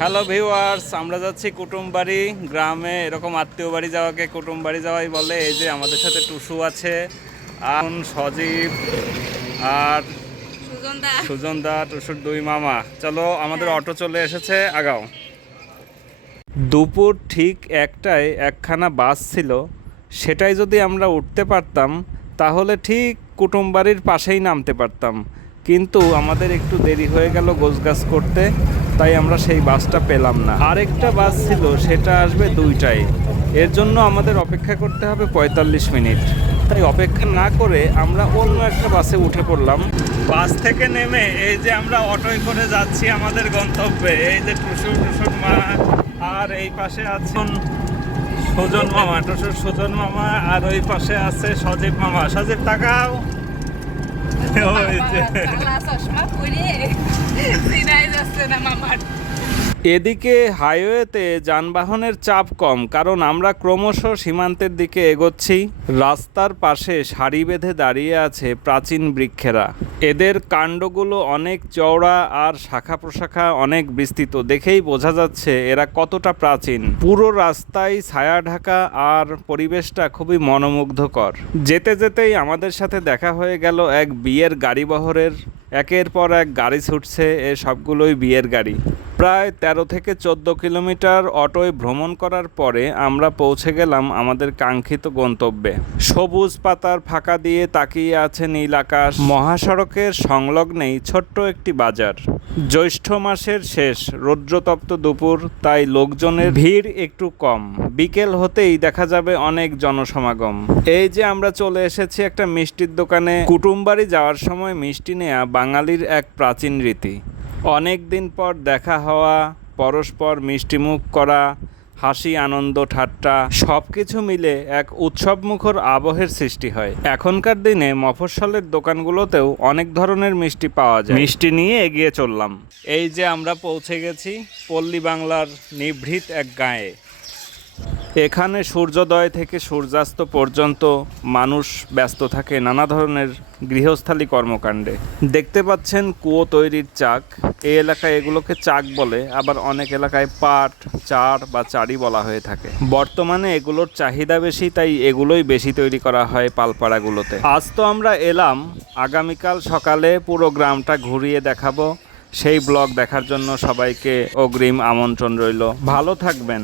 Hello viewers, আমরা যাচ্ছি কুটুমবাড়ি গ্রামে। এরকম আত্মীয় বাড়ি যাওয়াকে কুটুমবাড়ি যাওয়াই বলে। এই যে আমাদের সাথে টুসু আছে, আর সজীব আর সুজনদা, টুসুর দুই মামা। চলো, আমাদের অটো চলে এসেছে, আগাও। দুপুর ঠিক একটায় একখানা বাস ছিল, সেটাই যদি আমরা উঠতে পারতাম তাহলে ঠিক কুটুমবাড়ির পাশেই নামতে পারতাম। কিন্তু আমাদের একটু দেরি হয়ে গেল গোছগাছ করতে, তাই আমরা সেই বাসটা পেলাম না। আরেকটা বাস ছিল, সেটা আসবে 2টায়। এর জন্য আমাদের অপেক্ষা করতে হবে 45 মিনিট। তাই অপেক্ষা না করে আমরা অন্য একটা বাসে উঠে পড়লাম। বাস থেকে নেমে এই যে আমরা অটোয় করে যাচ্ছি আমাদের গন্তব্যে। এই যে টুসুর মা, আর এই পাশে আছেন সুজন মামা, টুসুর সুজন মামা, আর ওই পাশে আছে সজীব মামা। সজীব তাকাও। এদিকে হাইওয়েতে যানবাহনের চাপ কম, কারণ আমরা ক্রমশ সীমান্তের দিকে এগোচ্ছি। রাস্তার পাশে সারি বেঁধে দাঁড়িয়ে আছে প্রাচীন বৃক্ষেরা। এদের কাণ্ডগুলো অনেক চওড়া আর শাখা প্রশাখা অনেক বিস্তৃত। দেখেই বোঝা যাচ্ছে এরা কতটা প্রাচীন। পুরো রাস্তায় ছায়া ঢাকা, আর পরিবেশটা খুবই মনোমুগ্ধকর। যেতে যেতেই আমাদের সাথে দেখা হয়ে গেল এক বিয়ের গাড়ি বহরের। একের পর এক গাড়ি ছুটছে, এ সবগুলোই বিয়ের গাড়ি। প্রায় 13 থেকে 14 কিলোমিটার অটোয় ভ্রমণ করার পরে আমরা পৌঁছে গেলাম আমাদের কাঙ্ক্ষিত গন্তব্যে। সবুজ পাতার ফাঁকা দিয়ে তাকিয়ে আছে নীল আকাশ। মহাসড়কের সংলগ্নেই ছোট্ট একটি বাজার। জ্যৈষ্ঠ মাসের শেষ, রৌদ্রতপ্ত দুপুর, তাই লোকজনের ভিড় একটু কম। বিকেল হতেই দেখা যাবে অনেক জনসমাগম। এই যে আমরা চলে এসেছি একটা মিষ্টির দোকানে। কুটুমবাড়ি যাওয়ার সময় মিষ্টি নেয়া বাঙালির এক প্রাচীন রীতি। অনেক দিন পর দেখা হওয়া, পরস্পর মিষ্টিমুখ করা, হাসি, আনন্দ, ঠাট্টা সব কিছু মিলে এক উৎসবমুখর আবহের সৃষ্টি হয়। এখনকার দিনে মফস্বলের দোকানগুলোতেও অনেক ধরনের মিষ্টি পাওয়া যায়। মিষ্টি নিয়ে এগিয়ে চললাম। এই যে আমরা পৌঁছে গেছি পল্লী বাংলার নিভৃত এক গাঁয়ে। এখানে সূর্যোদয় থেকে সূর্যাস্ত পর্যন্ত মানুষ ব্যস্ত থাকে নানা ধরনের গৃহস্থালী কর্মকাণ্ডে। দেখতে পাচ্ছেন কুয়ো তৈরির চাক। এই এলাকায় এগুলোকে চাক বলে, আবার অনেক এলাকায় পাট, চার বা চারি বলা হয়ে থাকে। বর্তমানে এগুলোর চাহিদা বেশি, তাই এগুলোই বেশি তৈরি করা হয় পালপাড়াগুলোতে। আজ তো আমরা এলাম, আগামীকাল সকালে পুরো গ্রামটা ঘুরিয়ে দেখাবো। সেই ব্লগ দেখার জন্য সবাইকে অগ্রিম আমন্ত্রণ রইল। ভালো থাকবেন।